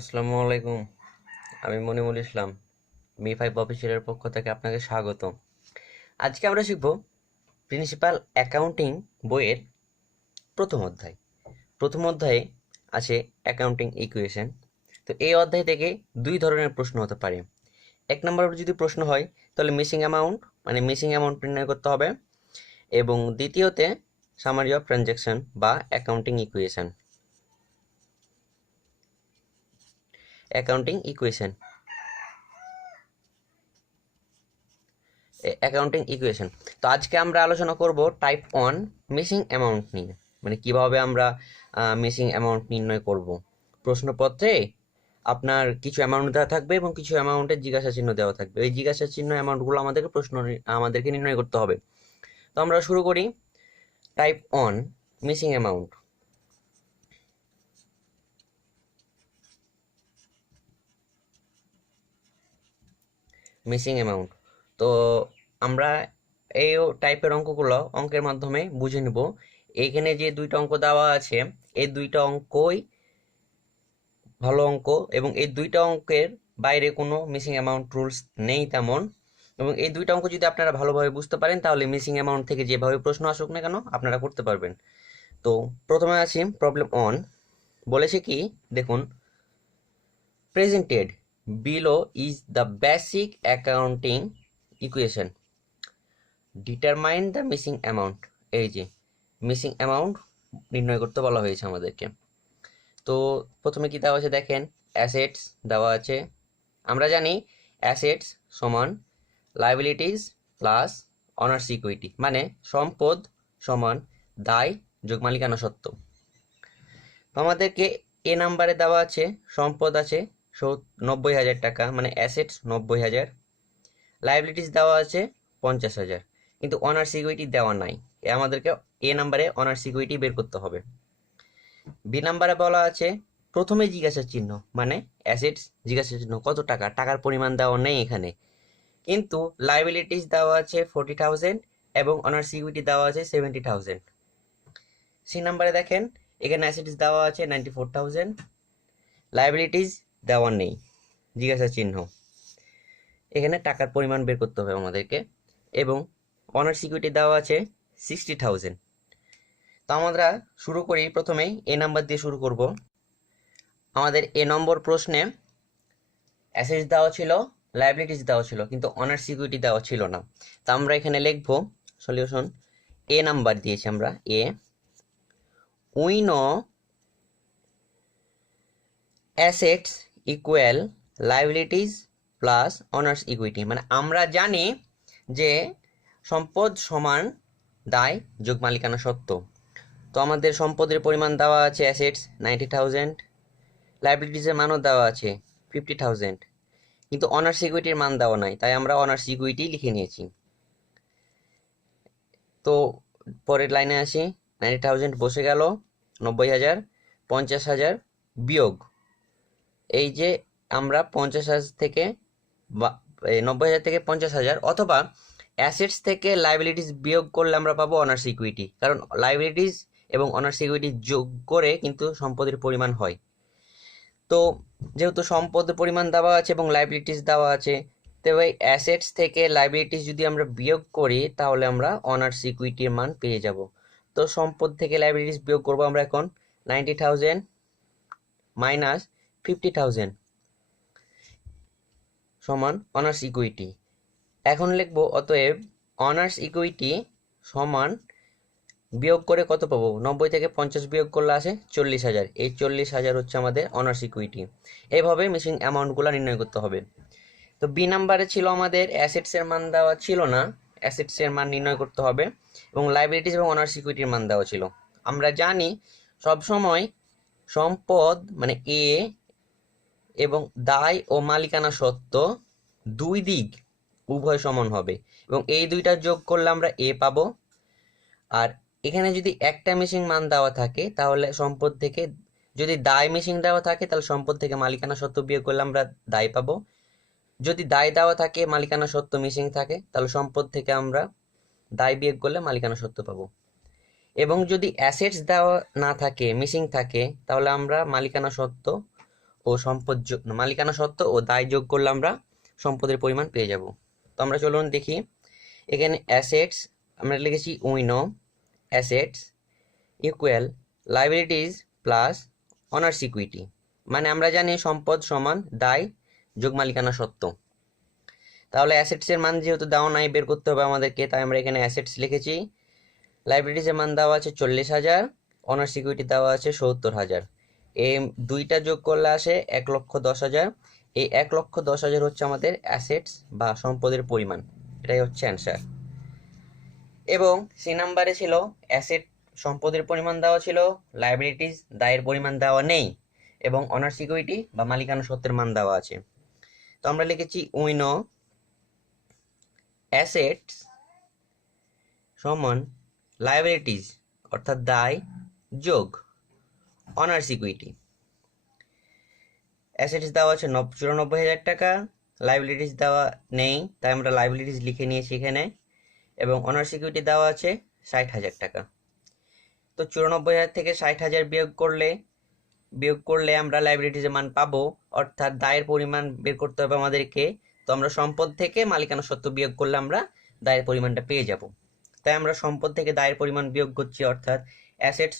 আসসালামু আলাইকুম। আমি মনিমুল ইসলাম। মি5 অফিসিয়ালের পক্ষ থেকে আপনাকে স্বাগত। আজকে আমরা শিখব প্রিন্সিপাল অ্যাকাউন্টিং বইয়ের প্রথম অধ্যায়। প্রথম অধ্যায়ে আছে অ্যাকাউন্টিং ইকুয়েশন। তো এই অধ্যায় থেকে দুই ধরনের প্রশ্ন হতে পারে। এক নম্বর যদি প্রশ্ন হয় তাহলে মিসিং অ্যামাউন্ট মিসিং অ্যামাউন্ট নির্ণয় করতে হবে, এবং দ্বিতীয়তে সামারি অফ ট্রানজ্যাকশন বা accounting equation. Accounting equation accounting equation. তো আজকে আমরা আলোচনা করব টাইপ 1 মিসিং অ্যামাউন্ট নিয়ে, কিভাবে আমরা মিসিং অ্যামাউন্ট নির্ণয় করব। প্রশ্নপত্রে আপনার কিছু অ্যামাউন্ট দেওয়া থাকবে এবং কিছু অ্যামাউন্টের জিজ্ঞাসা চিহ্ন দেওয়া থাকবে। এই জিজ্ঞাসা চিহ্ন অ্যামাউন্টগুলো আমাদেরকে নির্ণয় করতে হবে। তো আমরা শুরু করি। Type 1 missing amount. Missing amount তো আমরা এই টাইপের অঙ্কের মাধ্যমে বুঝে নিব। এইখানে যে দুইটা অঙ্ক দেওয়া আছে, এই দুইটা অঙ্কই ভালো অঙ্ক, এবং এই দুইটা অঙ্কের বাইরে কোনো মিসিং অ্যামাউন্ট রুলস নেই তেমন। এবং এই দুইটা অঙ্ক যদি আপনারা ভালোভাবে বুঝতে পারেন তাহলে মিসিং অ্যামাউন্ট থেকে যেভাবে প্রশ্ন আসুক না কেন আপনারা করতে পারবেন। তো প্রথমে আছি প্রবলেম 1। বলেছে কি, দেখুন, presented below is the basic accounting equation, determine the missing amount. এই যে মিসিং অ্যামাউন্ট নির্ণয় করতে বলা হয়েছে আমাদেরকে। তো প্রথমে কি দেওয়া আছে দেখেন, অ্যাসেটস দেওয়া আছে। আমরা জানি অ্যাসেটস সমান লাইবিলিটিস প্লাস অনার্স ইকুইটি, মানে সম্পদ সমান দায় যোগ মালিকানা সত্ত্ব। তো আমাদেরকে এ নাম্বারে দেওয়া আছে সম্পদ আছে 90,000 টাকা, মানে অ্যাসেটস 90,000। লাইবিলিটিস দেওয়া আছে 50,000, কিন্তু অনার্স ইকুইটি দেওয়া নাই। আমাদেরকে এ নাম্বারে অনার্স ইকুইটি বের করতে হবে। বি নাম্বারে বলা আছে প্রথমে জিজ্ঞাসা চিহ্ন, মানে অ্যাসেটস জিজ্ঞাসা চিহ্ন কত টাকা, টাকার পরিমাণ দেওয়া নেই এখানে, কিন্তু লাইবিলিটিস দেওয়া আছে 40,000 এবং অনার্স ইকুইটি দেওয়া আছে 70,000। সি নাম্বারে দেখেন, এখানে অ্যাসেটস দেওয়া আছে 94,000, লাইবিলিটিস দেওয়া নেই, জিজ্ঞাসা চিহ্ন। এখানে টাকার পরিমাণ বের করতে হবে আমাদেরকে, এবং অনার্স ইকুইটি দেওয়া আছে 60,000। তো আমরা শুরু করি, প্রথমেই এ নাম্বার দিয়ে শুরু করব। আমাদের এ নম্বর প্রশ্নে অ্যাসেটস দেওয়া ছিল, লাইবিলিটিস দেওয়া ছিল, কিন্তু অনার্স ইকুইটি দেওয়া ছিল না। তো আমরা এখানে লিখব সলিউশন। এ নাম্বার দিয়েছি আমরা, A we know assets equal liabilities plus owners equity, মানে আমরা জানি যে সম্পদ সমান দায় যোগ মালিকানা সত্ত্ব। তো আমাদের সম্পদের পরিমাণ দেওয়া আছে অ্যাসেটস 90,000, লাইবিলিটিসের মানও দেওয়া আছে 50,000, কিন্তু অনার্স ইকুইটির মান দেওয়া নাই, তাই আমরা অনার্স ইকুইটি লিখে নিয়েছি। তো পরের লাইনে আসি, 90,000 বসে গেল, 90,000, 50,000 বিয়োগ, এই যে আমরা 50,000 থেকে 90,000 থেকে 50,000, অথবা অ্যাসেটস থেকে লাইবিলিটিস বিয়োগ করলে আমরা পাবো অনার্স ইকুইটি, কারণ লাইবিলিটিস এবং অনার্স ইকুইটি যোগ করে কিন্তু সম্পদের পরিমাণ হয়। তো যেহেতু সম্পদের পরিমাণ দেওয়া আছে এবং লাইবিলিটিস দেওয়া আছে, তবে অ্যাসেটস থেকে লাইবিলিটিস যদি আমরা বিয়োগ করি তাহলে আমরা অনার্স ইকুইটির মান পেয়ে যাব। তো সম্পদ থেকে লাইবিলিটিস বিয়োগ করব আমরা এখন, 90,000 মাইনাস 50,000 সমান অনার্স ইকুইটি। এখন লিখবো অতএব অনার্স ইকুইটি সমান, বিয়োগ করে কত পাবো, 90 থেকে 50 বিয়োগ করলে আসে 40,000। এই 40,000 হচ্ছে আমাদের অনার্স ইকুইটি। এইভাবে মিসিং অ্যামাউন্টগুলো নির্ণয় করতে হবে। তো বি নাম্বারে ছিল আমাদের অ্যাসেটসের মান দেওয়া ছিল না, অ্যাসেটসের মান নির্ণয় করতে হবে, এবং লাইবিলিটিস এবং অনার্স ইকুইটির মান দেওয়া ছিল। আমরা জানি সবসময় সম্পদ মানে এ এবং দায় ও মালিকানা সত্ত্ব দুই দিক উভয় সমান হবে, এবং এই দুইটা যোগ করলে আমরা এ পাবো। আর এখানে যদি একটা মিসিং মান দেওয়া থাকে তাহলে সম্পদ থেকে, যদি দায় মিসিং দেওয়া থাকে তাহলে সম্পদ থেকে মালিকানা সত্ত্ব বিয়োগ করলে আমরা দায় পাবো। যদি দায় দেওয়া থাকে মালিকানা সত্ত্ব মিসিং থাকে তাহলে সম্পদ থেকে আমরা দায় বিয়োগ করলে মালিকানা সত্ত্ব পাবো। এবং যদি অ্যাসেটস দেওয়া না থাকে, মিসিং থাকে, তাহলে আমরা মালিকানা সত্ত্ব ও সম্পদ মালিকানা সত্ত্ব ও দায় যোগ করলে আমরা সম্পদের পরিমাণ পেয়ে যাব। তো আমরা চলুন দেখি। এখানে অ্যাসেটস আমরা লিখেছি we know assets equal liabilities plus owners equity, মানে আমরা জানি সম্পদ সমান দায় যোগ মালিকানা সত্ত্ব। তাহলে অ্যাসেটসের মান যেহেতু দেওয়া নাই, বের করতে হবে আমাদেরকে, তাই আমরা এখানে অ্যাসেটস লিখেছি। লাইবিলিটিসের মান দেওয়া আছে 40,000, অনার্স ইকুইটি দেওয়া আছে 70,000। এই দুইটা যোগ করলে আসে 1,10,000। এই 1,10,000 হচ্ছে আমাদের অ্যাসেটস বা সম্পদের পরিমাণ, এটাই হচ্ছে অ্যান্সার। এবং সি নাম্বারে ছিল অ্যাসেট সম্পদের পরিমাণ দেওয়া ছিল, লাইবিলিটিস দায়ের পরিমাণ দেওয়া নেই, এবং অনার্স ইকুইটি বা মালিকানা সত্ত্বের মান দেওয়া আছে। তো আমরা লিখেছি উই নো অ্যাসেটস সমান লাইবিলিটিস অর্থাৎ দায় যোগ অনার্স ইকুইটি। অ্যাসেটস দেওয়া আছে 94,000 টাকা, লাইবিলিটিস দেওয়া নেই তাই আমরা লাইবিলিটিস লিখে নিয়েছি এখানে, এবং অনার্স ইকুইটি দেওয়া আছে 60,000 টাকা। তো 94,000 থেকে 60,000 বিয়োগ করলে আমরা লাইবিলিটিসের মান পাবো, অর্থাৎ দায়ের পরিমাণ বের করতে হবে আমাদেরকে। তো আমরা সম্পদ থেকে মালিকানা সত্ত্ব বিয়োগ করলে আমরা দায়ের পরিমাণটা পেয়ে যাব। তাই আমরা সম্পদ থেকে দায়ের পরিমাণ বিয়োগ করছি, অর্থাৎ অ্যাসেটস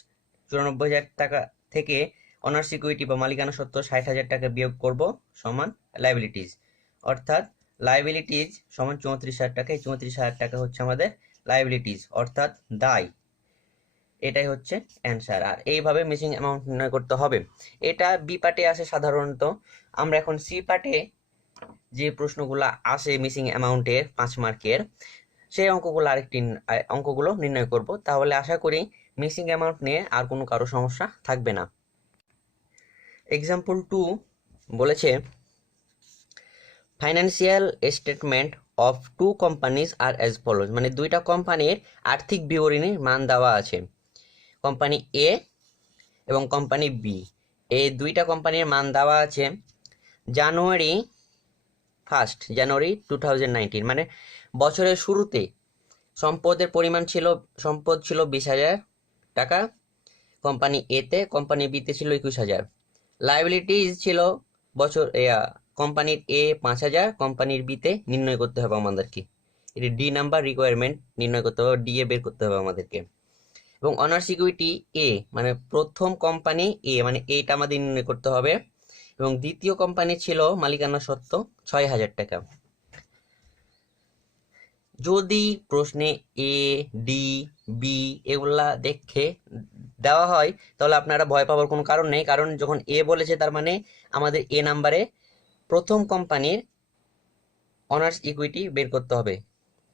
94,000 টাকা থেকে অনার্স ইকুইটি বা মালিকানা সত্ত্ব 60,000 টাকা বিয়োগ করব সমান লাইবিলিটিস, অর্থাৎ লাইবিলিটিস সমান 34,000 টাকা। এই 34,000 টাকা হচ্ছে আমাদের লাইবিলিটিস অর্থাৎ দায়, এটাই হচ্ছে অ্যান্সার। আর এইভাবে মিসিং অ্যামাউন্ট নির্ণয় করতে হবে। এটা বি পার্টে আসে সাধারণত। আমরা এখন সি পার্টে যে প্রশ্নগুলো আসে মিসিং অ্যামাউন্টের 5 মার্কের, সেই অঙ্কগুলো নির্ণয় করব। তাহলে আশা করি মিসিং অ্যামাউন্ট নিয়ে আর কোনো কারো সমস্যা থাকবে না। এক্সাম্পল 2 বলেছে financial statement of 2 companies are as follows, মানে দুইটা কোম্পানির আর্থিক বিবরণীর মান দেওয়া আছে, কোম্পানি এ এবং কোম্পানি বি। এই দুইটা কোম্পানির মান দেওয়া আছে জানুয়ারি 2019, মানে বছরের শুরুতে সম্পদ ছিল 20,000 টাকা কোম্পানি এতে, কোম্পানি বিতে ছিল 21,000। লাইবিলিটিজ ছিল কোম্পানির এ 5,000, কোম্পানির বিতে নির্ণয় করতে হবে আমাদেরকে। এটি ডি নাম্বার রিকোয়ারমেন্ট নির্ণয় করতে হবে, ডি এ বের করতে হবে আমাদেরকে। এবং অনার্স ইকুইটি এ মানে প্রথম কোম্পানি এ, মানে এটা আমাদের নির্ণয় করতে হবে। এবং দ্বিতীয় কোম্পানি ছিল মালিকানা সত্ত্ব 6,000 টাকা। যদি প্রশ্নে এ ডি বি এগুলা দেখে দেওয়া হয় তাহলে আপনারা ভয় পাওয়ার কোনো কারণ নেই, কারণ যখন এ বলেছে তার মানে আমাদের এ নাম্বারে প্রথম কোম্পানির অনার্স ইকুইটি বের করতে হবে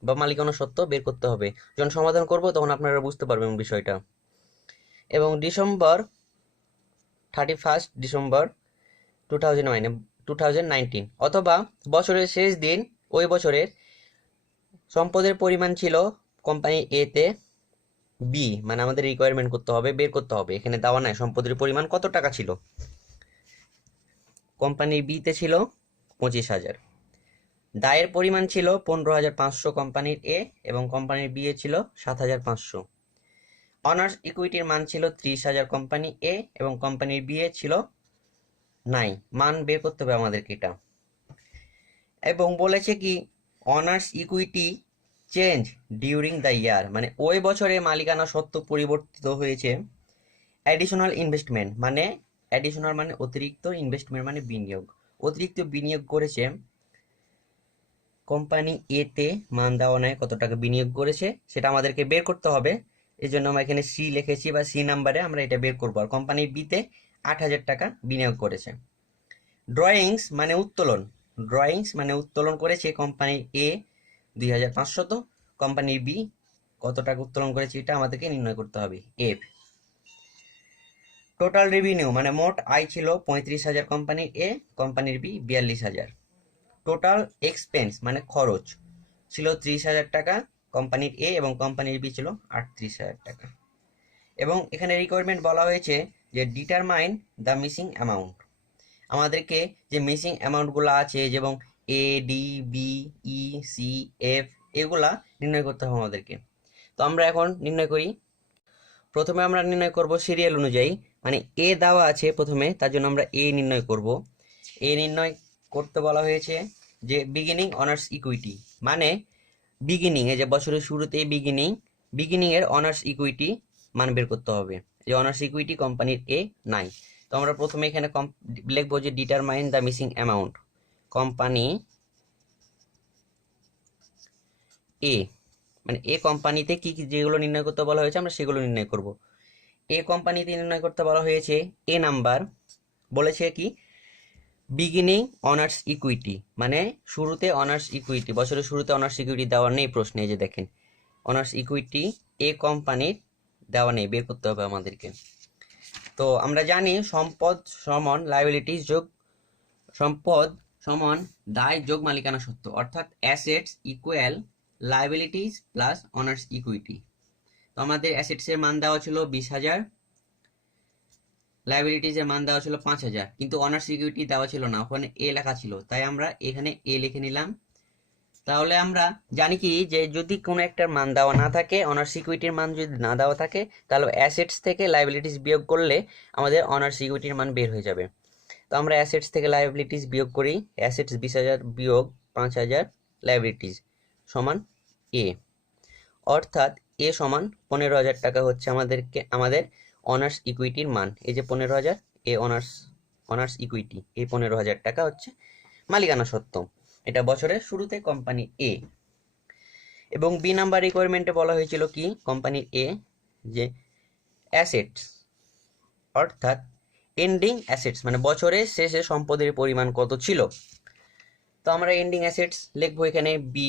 বা মালিকানা সত্ত্ব বের করতে হবে। যখন সমাধান করব তখন আপনারা বুঝতে পারবেন বিষয়টা। এবং 31 ডিসেম্বর 2019 অথবা বছরের শেষ দিন ওই বছরের সম্পদের পরিমাণ ছিল কোম্পানি এ তে বি, মানে আমাদের রিকোয়ারমেন্ট করতে হবে, বের করতে হবে। এখানে দেওয়া নাই সম্পদের পরিমাণ কত টাকা ছিল। কোম্পানি বি তে ছিল 25,000, দায়ের পরিমাণ ছিল 15,500 কোম্পানির এ, এবং কোম্পানির বি এ ছিল 7,500। অনার্স ইকুইটির মান ছিল 30,000 কোম্পানি এ, এবং কোম্পানির বি এ ছিল নাই। মান বের করতে হবে আমাদেরকে এটা। এবং বলেছে কি honours equity change during the year, মানে ওই বছরে মালিকানা সত্ত্ব পরিবর্তিত হয়েছে। অ্যাডিশনাল ইনভেস্টমেন্ট মানে অ্যাডিশনাল মানে অতিরিক্ত, ইনভেস্টমেন্ট মানে বিনিয়োগ, অতিরিক্ত বিনিয়োগ করেছে কোম্পানি এ তে। মান দেওয়া নাই কত টাকা বিনিয়োগ করেছে, সেটা আমাদেরকে বের করতে হবে। এই জন্য আমরা এখানে সি লিখেছি, বা সি নাম্বারে আমরা এটা বের করবো। আর কোম্পানি বি তে 8,000 টাকা বিনিয়োগ করেছে। ড্রয়িংস মানে উত্তোলন করেছে কোম্পানি এ 2,500, কোম্পানি বি কত টাকা উত্তোলন করেছে এটা আমাদেরকে নির্ণয় করতে হবে। এফ টোটাল রেভিনিউ মানে মোট আয় ছিল 35,000 কোম্পানির এ, কোম্পানির বি 42,000। টোটাল এক্সপেন্স মানে খরচ ছিল 30,000 টাকা কোম্পানির এ, এবং কোম্পানির বি ছিল 38,000 টাকা। এবং এখানে রিকোয়ারমেন্ট বলা হয়েছে যে ডিটারমাইন দ্য মিসিং অ্যামাউন্ট, আমাদেরকে যে মিসিং অ্যামাউন্টগুলো আছে যেমন A D B E C F এগুলা নির্ণয় করতে হবে আমাদেরকে। তো আমরা এখন নির্ণয় করি। প্রথমে আমরা নির্ণয় করব সিরিয়াল অনুযায়ী মানে এ দেওয়া আছে প্রথমে, তার জন্য আমরা এ নির্ণয় করব। এ নির্ণয় করতে বলা হয়েছে যে বিগিনিং অনার্স ইকুইটি, মানে বিগিনিং এ যে বছরের শুরুতে বিগিনিং এর অনার্স ইকুইটি মান বের করতে হবে। যে অনার্স ইকুইটি কোম্পানির এ নাই, তো আমরা প্রথমে এখানে লিখবো যে determine the missing amount company A, মানে এ কোম্পানিতে কি কি যেগুলো নির্ণয় করতে বলা হয়েছে আমরা সেগুলো নির্ণয় করব। এ কোম্পানিতে নির্ণয় করতে বলা হয়েছে এ নাম্বার, বলেছে কি বিগিনিং অনার্স ইকুইটি, মানে শুরুতে অনার্স ইকুইটি, বছরের শুরুতে অনার্স ইকুইটি দেওয়া নেই প্রশ্নে, এই যে দেখেন অনার্স ইকুইটি এ কোম্পানির দেওয়া নেই, বের করতে হবে আমাদেরকে। তো আমরা জানি সম্পদ সমান লায়াবিলিটিস যোগ সম্পদ সমান দায় যোগ মালিকানা সত্ত্ব, অর্থাৎ assets equal liabilities plus owners equity. তো আমাদের অ্যাসেটস এর মান দেওয়া ছিল 20,000, লায়াবিলিটিস এর মান দেওয়া ছিল 5,000, কিন্তু অনার্স ইকুইটি দেওয়া ছিল না, ওখানে এ লেখা ছিল, তাই আমরা এখানে এ লিখে নিলাম। তাহলে আমরা জানি কি যে যদি কোনো একটার মান দেওয়া না থাকে, অনার্স ইকুইটির মান যদি না দেওয়া থাকে, তাহলে অ্যাসেটস থেকে লায়াবিলিটিস বিয়োগ করলে আমাদের অনার্স ইকুইটির মান বের হয়ে যাবে। তো আমরা অ্যাসেটস থেকে লায়াবিলিটিস বিয়োগ করি, অ্যাসেটস 20,000 বিয়োগ 5,000 লায়াবিলিটিস সমান এ, অর্থাৎ এ সমান 15,000 টাকা হচ্ছে আমাদের অনার্স ইকুইটির মান। এই যে 15,000, এ অনার্স ইকুইটি, এই 15,000 টাকা হচ্ছে মালিকানা সত্ত্ব, এটা বছরের শুরুতে কোম্পানি এ। এবং বি নাম্বার রিকোয়ারমেন্টে বলা হয়েছিল কি কোম্পানি এ যে অ্যাসেটস, অর্থাৎ এন্ডিং অ্যাসেটস, মানে বছরের শেষে সম্পদের পরিমাণ কত ছিল। তো আমরা এন্ডিং অ্যাসেটস লিখবো এখানে বি,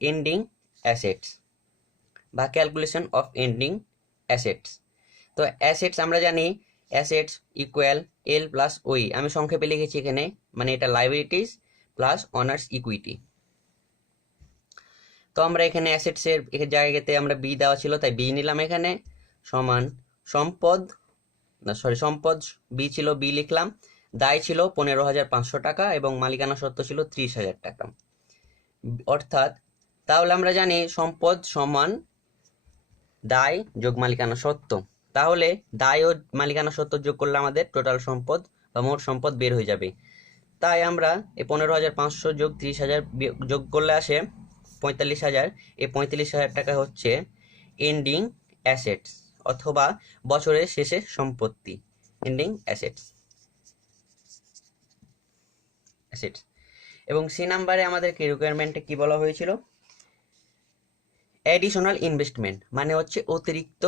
এন্ডিং অ্যাসেটস বা ক্যালকুলেশন অফ এন্ডিং অ্যাসেটস। তো অ্যাসেটস আমরা জানি অ্যাসেটস ইকুয়াল এল প্লাস ওই, আমি সংক্ষেপে লিখেছি এখানে, মানে এটা লায়াবিলিটিস প্লাস অনার্স ইকুইটি। তো আমরা এখানে অ্যাসেটস এর জায়গাতে আমরা বি দেওয়া ছিল তাই বি নিলাম এখানে, সমান সম্পদ সম্পদ বি ছিল, বি লিখলাম, দায় ছিল 15,500 টাকা এবং মালিকানা সত্ত্ব ছিল 30,000 টাকা। অর্থাৎ তাহলে আমরা জানি সম্পদ সমান দায় যোগ মালিকানা সত্ত্ব, তাহলে দায় ও মালিকানা সত্ত্ব যোগ করলে আমাদের টোটাল সম্পদ বা মোট সম্পদ বের হয়ে যাবে। তাই আমরা এই 15,500 যোগ 30,000 যোগ করলে আসে 45,000, এই 45,000 টাকা হচ্ছে এন্ডিং অ্যাসেটস অথবা বছরের শেষে সম্পত্তি, এন্ডিং অ্যাসেটস। এবং সি নাম্বারে আমাদেরকে রিকোয়ারমেন্টে কি বলা হয়েছিল, অ্যাডিশনাল ইনভেস্টমেন্ট, মানে হচ্ছে অতিরিক্ত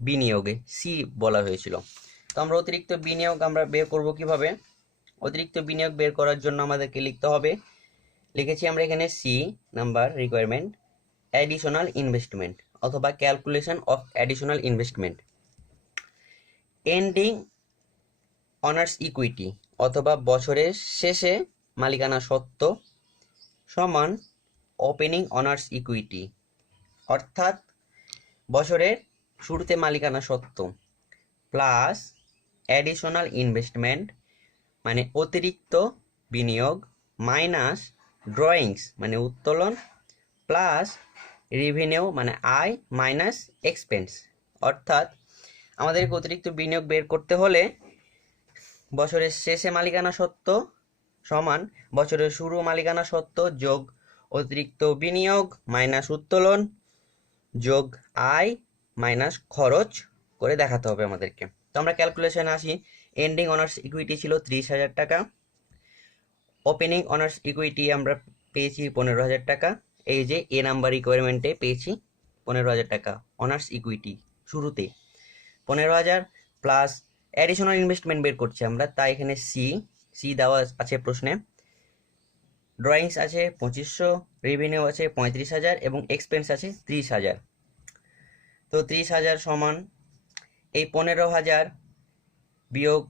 বিনিয়োগে সি বলা হয়েছিল। তো আমরা অতিরিক্ত বিনিয়োগ আমরা বের করব কিভাবে, অতিরিক্ত বিনিয়োগ বের করার জন্য আমাদেরকে লিখতে হবে, লিখেছি আমরা এখানে C number requirement additional investment অথবা calculation of additional investment. Ending owners equity অথবা বছরের শেষে মালিকানা সত্ত্ব সমান ওপেনিং অনার্স ইকুইটি, অর্থাৎ বছরের শুরুতে মালিকানা সত্ত্ব প্লাস অ্যাডিশনাল ইনভেস্টমেন্ট মানে অতিরিক্ত বিনিয়োগ মাইনাস ড্রয়িংস মানে উত্তোলন প্লাস রেভিনিউ মানে আয় মাইনাস এক্সপেন্স। অর্থাৎ আমাদেরকে অতিরিক্ত বিনিয়োগ বের করতে হলে বছরের শেষে মালিকানা সত্ত্ব সমান বছরের শুরু মালিকানা সত্ত্ব যোগ অতিরিক্ত বিনিয়োগ মাইনাস উত্তোলন যোগ আয় মাইনাস খরচ করে দেখাতে হবে আমাদেরকে। তো আমরা ক্যালকুলেশনে আসি, এন্ডিং অনার্স ইকুইটি ছিল 30,000 টাকা, ওপেনিং অনার্স ইকুইটি আমরা পেয়েছি 15,000 টাকা, এই যে এ নাম্বার রিকোয়ারমেন্টে পেয়েছি 15,000 টাকা অনার্স ইকুইটি শুরুতে 15,000 প্লাস অ্যাডিশনাল ইনভেস্টমেন্ট বের করছি আমরা, তাই এখানে সি দেওয়া আছে প্রশ্নে, ড্রয়িংস আছে 2500, রেভিনিউ আছে 35,000 এবং এক্সপেন্স আছে 30,000। তো 30,000 সমান এই 15,000 বিয়োগ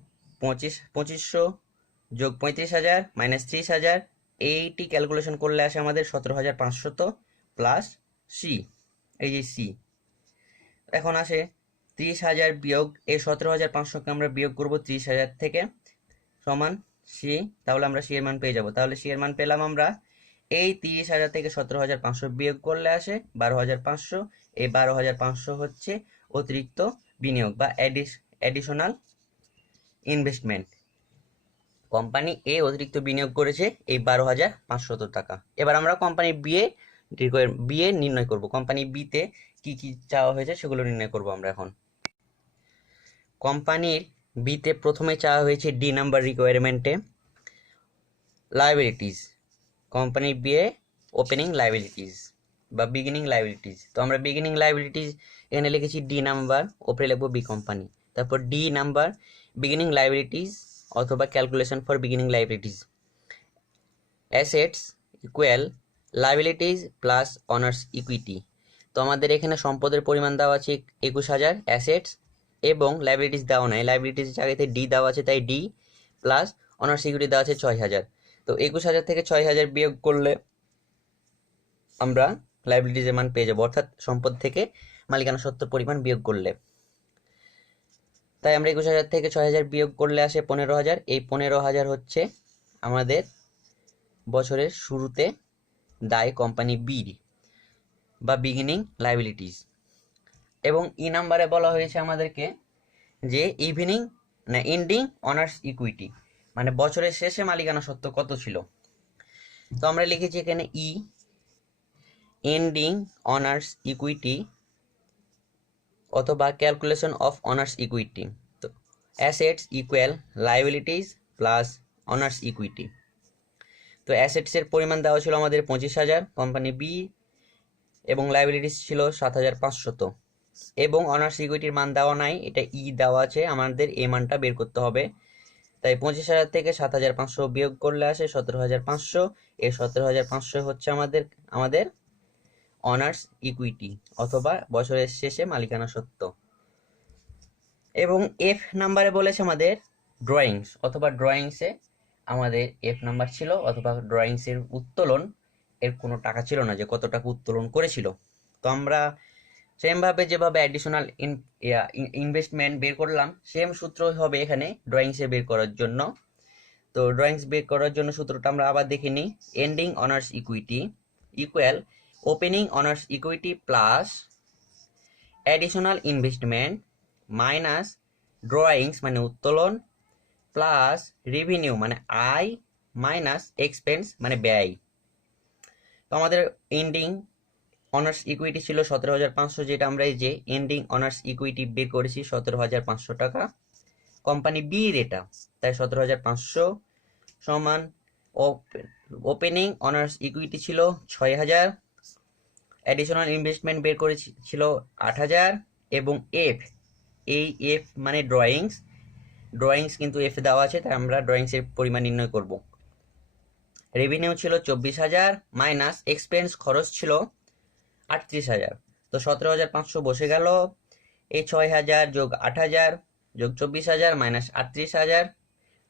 2500 যোগ 35,000 মাইনাস 30,000, এইটি ক্যালকুলেশন করলে আসে আমাদের 17,500 প্লাস সি, এই যে সি। এখন আসে 30,000 বিয়োগ এই 17,500কে আমরা বিয়োগ করব 30,000 থেকে সমান সি, তাহলে আমরা সি এর মান পেয়ে যাব। তাহলে সি এর মান পেলাম আমরা, এই 30,000 থেকে 17,500 বিয়োগ করলে আসে 12,500, এই 12,500 হচ্ছে অতিরিক্ত বিনিয়োগ বা অ্যাডিশনাল ইনভেস্টমেন্ট। কোম্পানি এ অতিরিক্ত বিনিয়োগ করেছে এই 12,500 টাকা। এবার আমরা কোম্পানি বি এ নির্ণয় করব। কোম্পানি বিতে কি কি চাওয়া হয়েছে সেগুলো নির্ণয় করব আমরা এখন। কোম্পানির বিতে প্রথমে চাওয়া হয়েছে ডি নাম্বার রিকোয়ারমেন্টে লাইবিলিটিস। কোম্পানির বি এ ওপেনিং লাইবিলিটিস বা বিগিনিং লাইবিলিটিস। তো আমরা বিগিনিং লাইবিলিটিস এখানে লিখেছি ডি নাম্বার, ওপরে লিখবো বি কোম্পানি। তারপর ডি নাম্বার বিগিনিং লাইবিলিটিস অথবা calculation for beginning liabilities. Assets equal liabilities plus owners equity. তো আমাদের এখানে সম্পদের পরিমাণ দেওয়া আছে 21,000, অ্যাসেটস এবং লাইবিলিটিস দেওয়া নাই, লাইবিলিটিস জায়গাতে ডি দেওয়া আছে তাই ডি প্লাস অনার্স ইকুইটি দেওয়া আছে 6,000। তো 21,000 থেকে 6,000 বিয়োগ করলে আমরা লাইবিলিটিসের মান পেয়ে যাবো, অর্থাৎ সম্পদ থেকে মালিকানা সত্ত্বর পরিমাণ বিয়োগ করলে। তাই আমরা 21,000 থেকে 6,000 বিয়োগ করলে আসে 15,000। এই 15,000 হচ্ছে আমাদের বছরের শুরুতে দায় কোম্পানি বির বা বিগিনিং লাইবিলিটিস। এবং ই নাম্বারে বলা হয়েছে আমাদেরকে যে এন্ডিং অনার্স ইকুইটি, মানে বছরের শেষে মালিকানা সত্ত্ব কত ছিল। তো আমরা লিখেছি এখানে ই এন্ডিং অনার্স ইকুইটি অথবা ক্যালকুলেশন অফ অনার্স ইকুইটি। তো assets equal liabilities plus owners equity. তো অ্যাসেটসের পরিমাণ দেওয়া ছিল আমাদের 25,000 কোম্পানি বি এবং লাইবিলিটিস ছিল 7,500 এবং অনার্স ইকুইটির মান দেওয়া নাই, এটা ই দেওয়া আছে, আমাদের এই মানটা বের করতে হবে। তাই 25,000 থেকে 7,500 বিয়োগ করলে আসে 17,500। এই 17,500 হচ্ছে আমাদের অনার্স ইকুইটি অথবা বছরের শেষে মালিকানা সত্ত্ব। এবং এফ নাম্বারে বলেছে আমাদের ড্রয়িংস অথবা ড্রয়িংসে আমাদের এফ নাম্বার ছিল অথবা ড্রয়িংসের উত্তোলন এর কোনো টাকা ছিল না যে কত টাকা উত্তোলন করেছিল। তো আমরা সেমভাবে যেভাবে অ্যাডিশনাল ইনভেস্টমেন্ট বের করলাম সেম সূত্র হবে এখানে ড্রয়িংসে বের করার জন্য। তো ড্রয়িংস বের করার জন্য সূত্রটা আমরা আবার দেখে নিই। Ending owners equity equal opening honours equity plus additional investment minus drawings মানে উত্তোলন প্লাস রেভিনিউ মানে আয় মাইনাস এক্সপেন্স মানে ব্যয়। তো আমাদের এন্ডিং অনার্স ইকুইটি ছিল 17,500, যেটা আমরা এই যে এন্ডিং অনার্স ইকুইটি বের করেছি 17,500 টাকা কোম্পানি বির এটা, তাই 17,500 সমান ওপেনিং অনার্স ইকুইটি ছিল 6,000, অ্যাডিশনাল ইনভেস্টমেন্ট বের করেছি ছিল 8,000 এবং এই এফ মানে ড্রয়িংস কিন্তু এফ দেওয়া আছে তাই আমরা ড্রয়িংসের পরিমাণ নির্ণয় করব। রেভিনিউ ছিল 24,000 মাইনাস এক্সপেন্স খরচ ছিল 38,000। তো 17,500 বসে গেল, এই 6,000 যোগ 8,000 যোগ 24,000 মাইনাস 38,000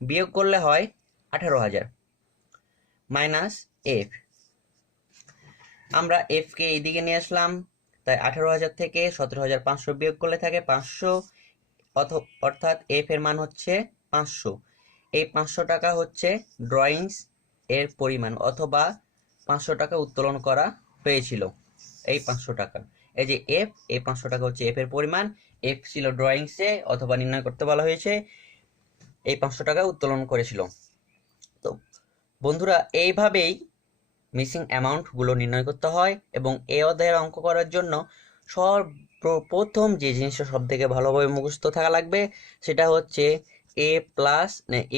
বিয়োগ করলে হয় 18,000 মাইনাস এফ। আমরা এফ কে এইদিকে নিয়ে আসলাম, তাই 18,000 থেকে 17,500 বিয়োগ করলে থাকে 500, অর্থাৎ এফ এর মান হচ্ছে 500। এই 500 টাকা হচ্ছে ড্রয়িংস এর পরিমাণ অথবা 500 টাকা উত্তোলন করা হয়েছিল। এই 500 টাকা, এই যে এফ, এই 500 টাকা হচ্ছে এফ এর পরিমাণ। এফ ছিল ড্রয়িংসে অথবা নির্ণয় করতে বলা হয়েছে, এই 500 টাকা উত্তোলন করেছিল। তো বন্ধুরা এইভাবেই মিসিং অ্যামাউন্টগুলো নির্ণয় করতে হয়। এবং এই অধ্যায়ের অঙ্ক করার জন্য সর্বপ্রথম যে জিনিসটা সব থেকে ভালোভাবে মুখস্থ থাকা লাগবে সেটা হচ্ছে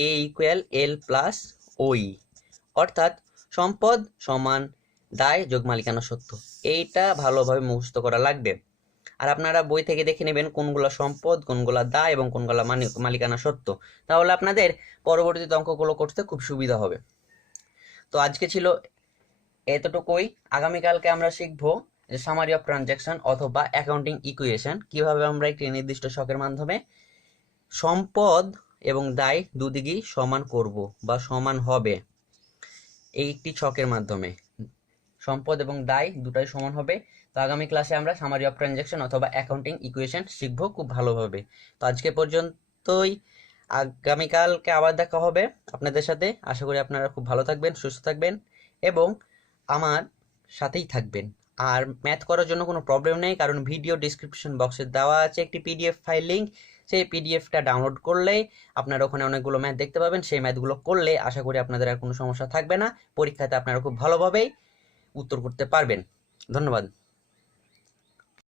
এ ইকুয়াল এল প্লাস ওই, অর্থাৎ সম্পদ সমান দায় যোগ মালিকানা সত্ত্ব। এইটা ভালোভাবে মুখস্থ করা লাগবে। আর আপনারা বই থেকে দেখে নেবেন কোনগুলো সম্পদ, কোনগুলো দায় এবং কোনগুলো মালিকানা সত্ত্ব, তাহলে আপনাদের পরবর্তীতে অঙ্কগুলো করতে খুব সুবিধা হবে। তো আজকে ছিল এতটুকুই। আগামীকালকে আমরা শিখবো যে সামারি অফ ট্রানজাকশন অথবা অ্যাকাউন্টিং ইকুয়েশন, কিভাবে আমরা একটি নির্দিষ্ট ছকের মাধ্যমে সম্পদ এবং দায় দুদিকেই সমান করব বা সমান হবে। এই একটি ছকের মাধ্যমে সম্পদ এবং দায় দুটাই সমান হবে। তো আগামী ক্লাসে আমরা সামারি অফ ট্রানজাকশন অথবা অ্যাকাউন্টিং ইকুয়েশন শিখবো খুব ভালোভাবে। তো আজকে পর্যন্তই, আগামীকালকে আবার দেখা হবে আপনাদের সাথে। আশা করি আপনারা খুব ভালো থাকবেন, সুস্থ থাকবেন এবং আমার সাথেই থাকবেন। আর ম্যাথ করার জন্য কোনো প্রবলেম নেই, কারণ ভিডিও ডিসক্রিপশন বক্সে দেওয়া আছে একটি পিডিএফ ফাইল লিঙ্ক। সেই পিডিএফটা ডাউনলোড করলেই আপনারা ওখানে অনেকগুলো ম্যাথ দেখতে পাবেন। সেই ম্যাথগুলো করলে আশা করি আপনাদের আর কোনো সমস্যা থাকবে না, পরীক্ষাতে আপনারা খুব ভালোভাবেই উত্তর করতে পারবেন। ধন্যবাদ।